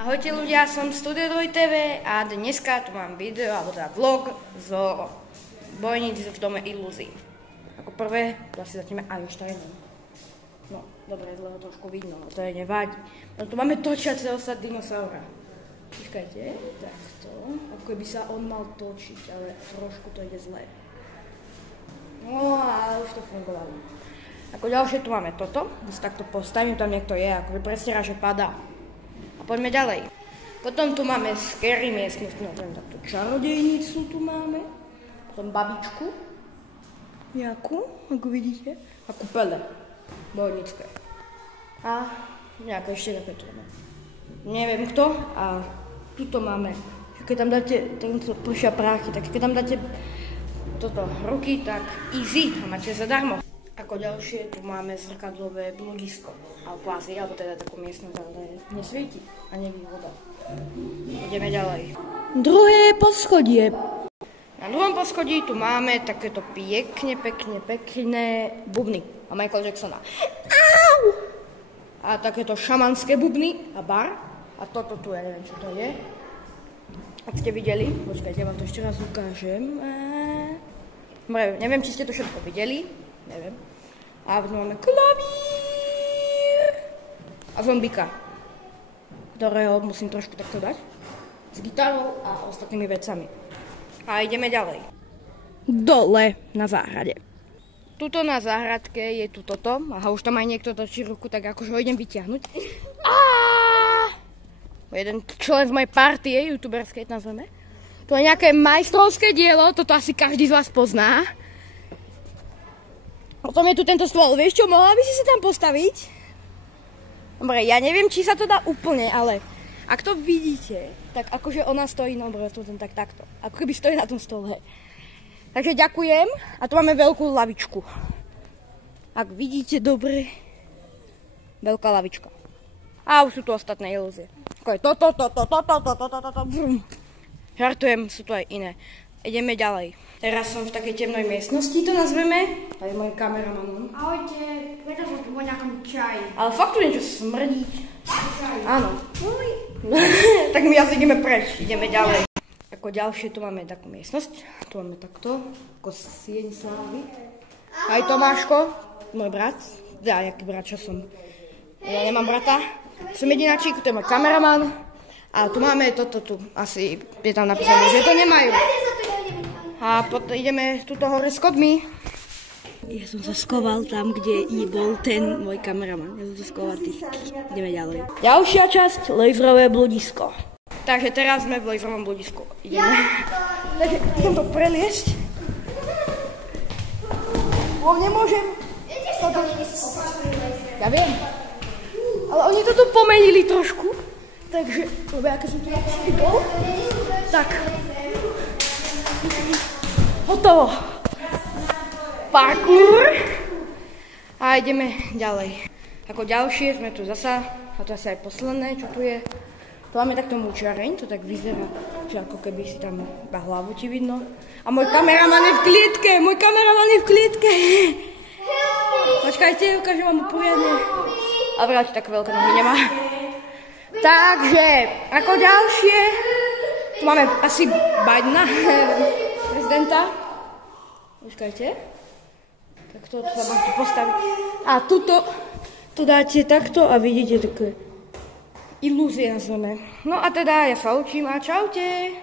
Ahojte ľudia, som Studio 2 TV a dneska tu mám video, alebo teda vlog zo bojníc v dome ilúzií. Ako prvé, tu asi začneme Einsteinom. No, dobre, zle ho trošku vidno, ale to je nevadí. No tu máme točiaceho sa dinosaura. Počkajte, takto, ako by sa on mal točiť, ale trošku to ide zle. No a už to fungovalo. Ako ďalšie tu máme toto, kde sa takto postavím, tam niekto je, akože prestiera, že padá. A poďme ďalej. Potom tu máme scary miestnosť, no takto čarodejnicu tu máme, potom babičku, nejakú, ako vidíte, a kúpele, bojnické. A nejaké ešte také tu máme. Neviem kto, a tuto máme, keď tam dáte, tento pršia práchy, tak keď tam dáte toto ruky, tak easy, a máte zadarmo. Ako ďalšie, tu máme zrkadlové bludisko, alebo kvázi, alebo teda takú miestnosť, ale nesvieti a neví voda. Ideme ďalej. Druhé poschodie. Na druhom poschodí tu máme takéto pekné bubny a Michael Jacksona. Au! A takéto šamanské bubny a bar. A toto tu, ja neviem, čo to je. Ak ste videli, počkajte, vám to ešte raz ukážem. Dobre, neviem, či ste to všetko videli. Neviem. A tu máme klavír a zombika, ktorého musím trošku takto dať, s gitarou a ostatnými vecami. A ideme ďalej. Dole na záhrade. Tuto na záhradke je tu toto. Aha, už tam aj niekto točí ruku, tak akože ho idem vyťahnuť. Jeden člen z mojej partie, youtuberskej nazveme. To je nejaké majstrovské dielo, toto asi každý z vás pozná. Potom je tu tento stôl, vieš čo, mohla by si sa tam postaviť? Dobre, ja neviem, či sa to dá úplne, ale ak to vidíte, tak akože ona stojí, no dobre, to takto, ako keby stojí na tom stole. Takže ďakujem a tu máme veľkú lavičku. Ak vidíte dobre, veľká lavička. A už sú tu ostatné ilúzie. Ako je toto. Žartujem, sú tu aj iné. Ideme ďalej. Teraz som v takej temnej miestnosti, to nazveme. To je môj kameraman. Ahojte, preto som tu po nejakom čaji. Ale fakt tu niečo smrdí. Čaj. Áno. Tak my asi ideme preč, ideme ďalej. Ako ďalšie tu máme takú miestnosť. Tu máme takto, ako sieň slávy. Aj Tomáško, môj brat. Ja, jaký brat, čo som? Ja nemám brata. Som jedináčik, to je môj kameraman. A tu máme toto tu, asi je tam napísané, že to nemajú. A potom ideme tuto hore s kodmi. Ja som sa skoval tam, kde bol ten môj kameraman. Ja som sa skoval tých. Ideme ďalej. Ďalšia časť, laserové bludisko. Takže teraz sme v laserovom bludisku. Ideme. Takže idem to preliesť. Nemôžem. Ja viem. Ale oni to tu pomenili trošku. Takže, aké som tu bol. Tak. Hotovo. Parkour. A ideme ďalej. Ako ďalšie sme tu zasa, a to asi aj posledné, čo tu je. Tu máme takto mučiareň, to tak vyzerá, že ako keby si tam iba hlavu ti vidno. A môj kameraman je v klietke, Počkajte, ukážem vám ho poriadne. A vrát tak veľké nohy nemá. Takže, ako ďalšie, tu máme asi Bidena, prezidenta. Počkajte. Tak to sa môžete postaviť. A tuto to dáte takto a vidíte také ilúzie na zeme. No a teda ja sa učím a čaute.